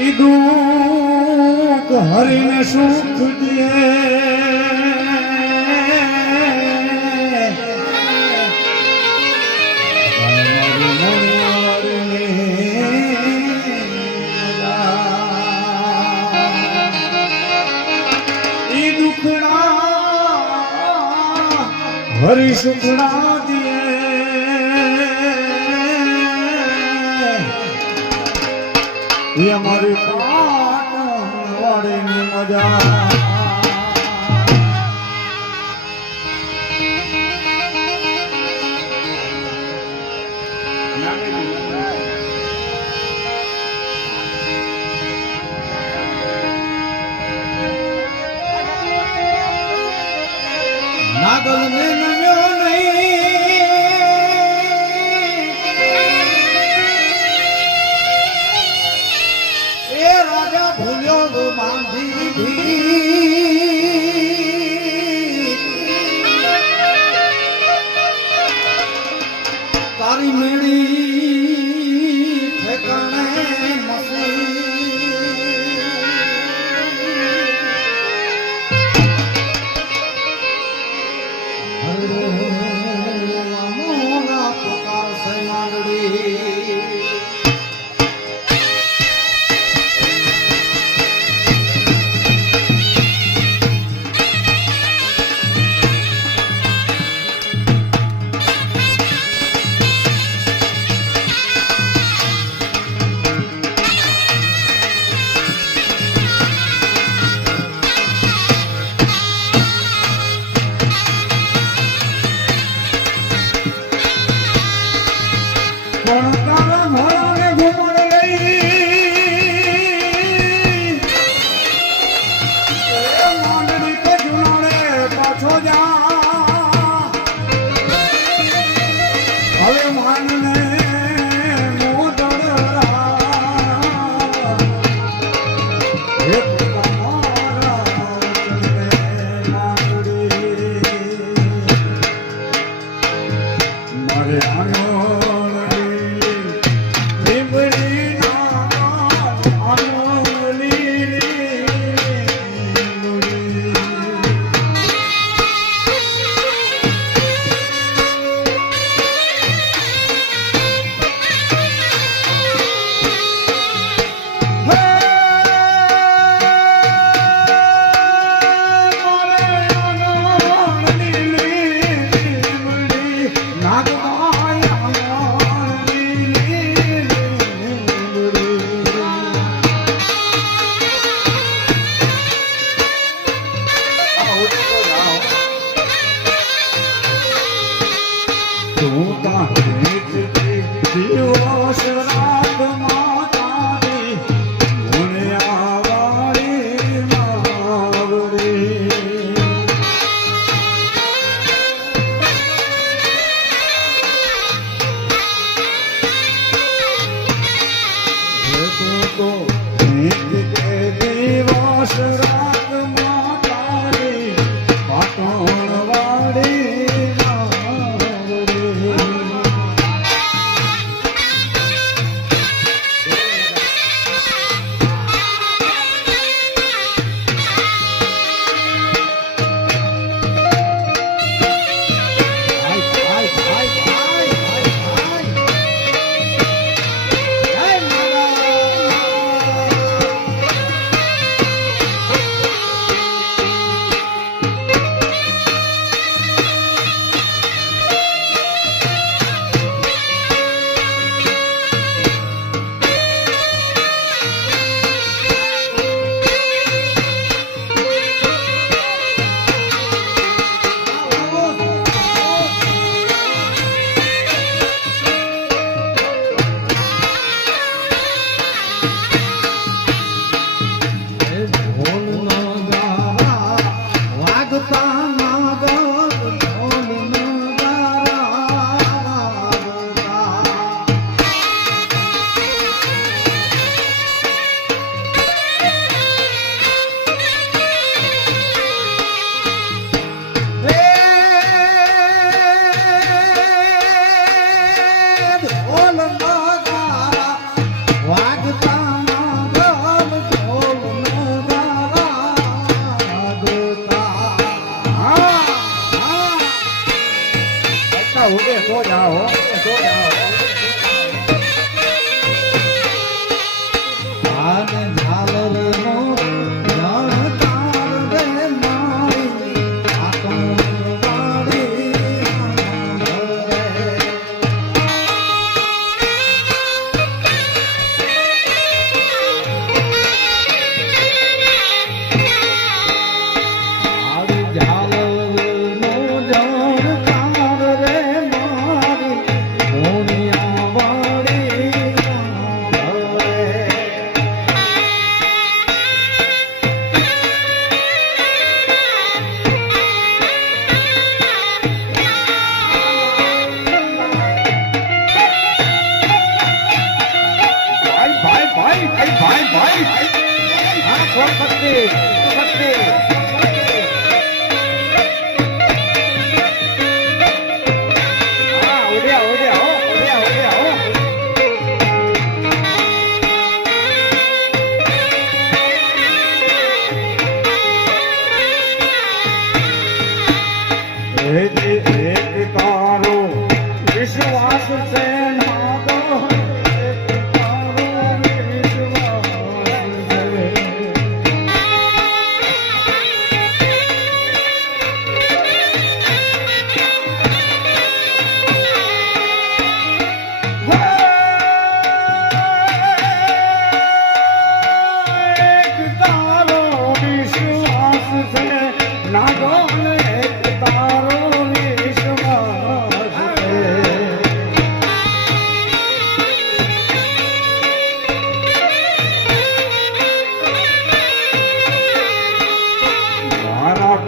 ઈ દુઃખ હરીને સુખ દે. હરી સુખડા એ મારી પાડની મજા. નાગલ ને ભૂલ્યો બાંધી ભી તારી મેળી Tá.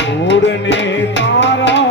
મૂળને તારા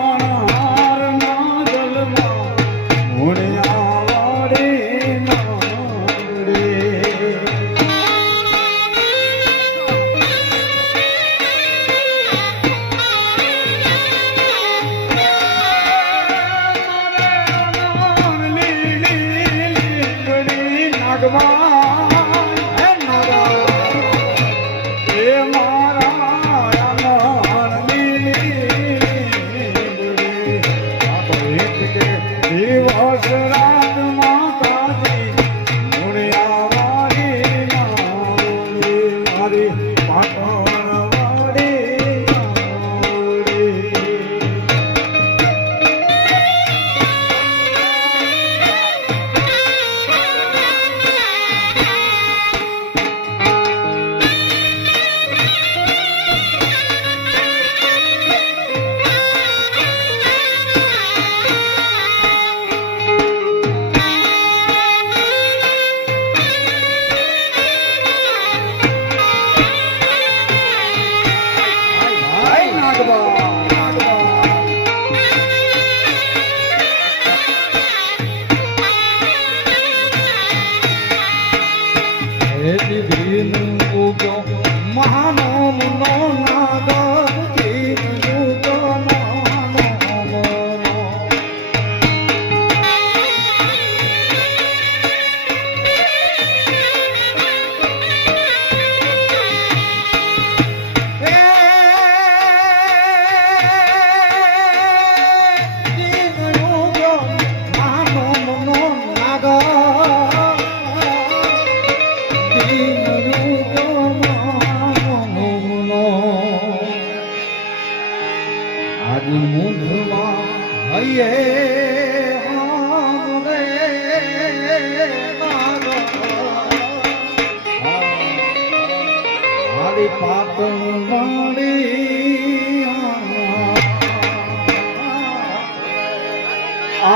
tomorrow.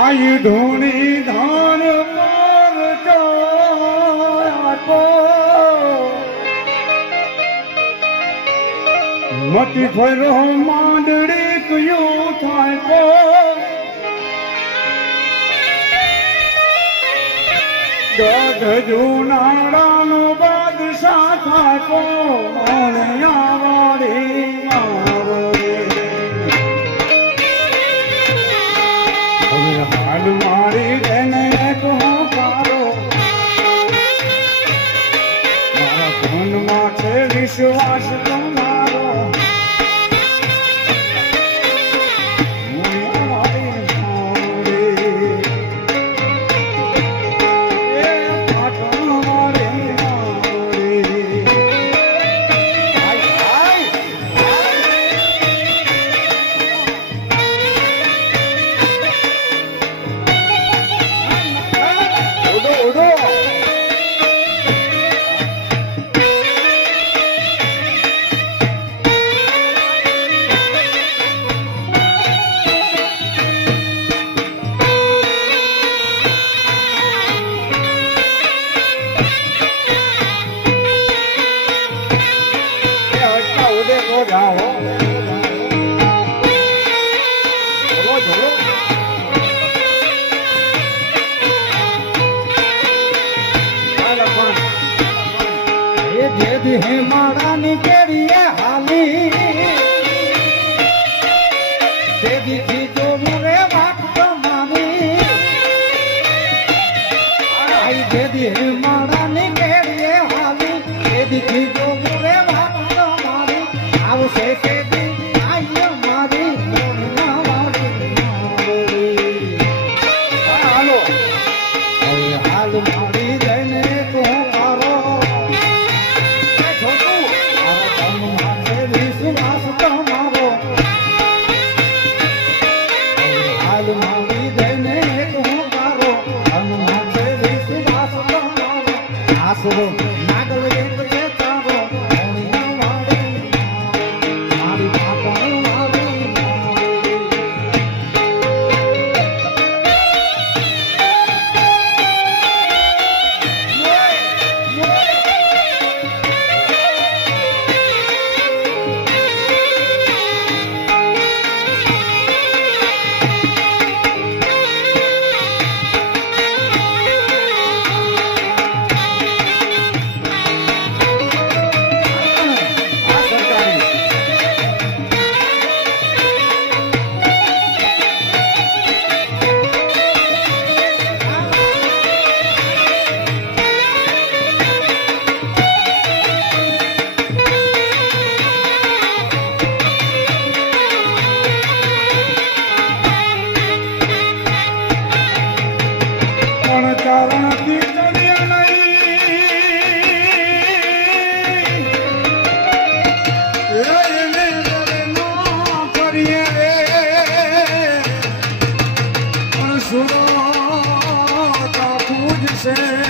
આઈ ઢોણી ધાન પર ચાકો. મતી ફરો માંડડી કયું થાય કો ગઢ જુનાળાનો બાદશાહ થાકો. મોણ્યા 其实，我是。Oh. Bravo. સુનો પૂજશે.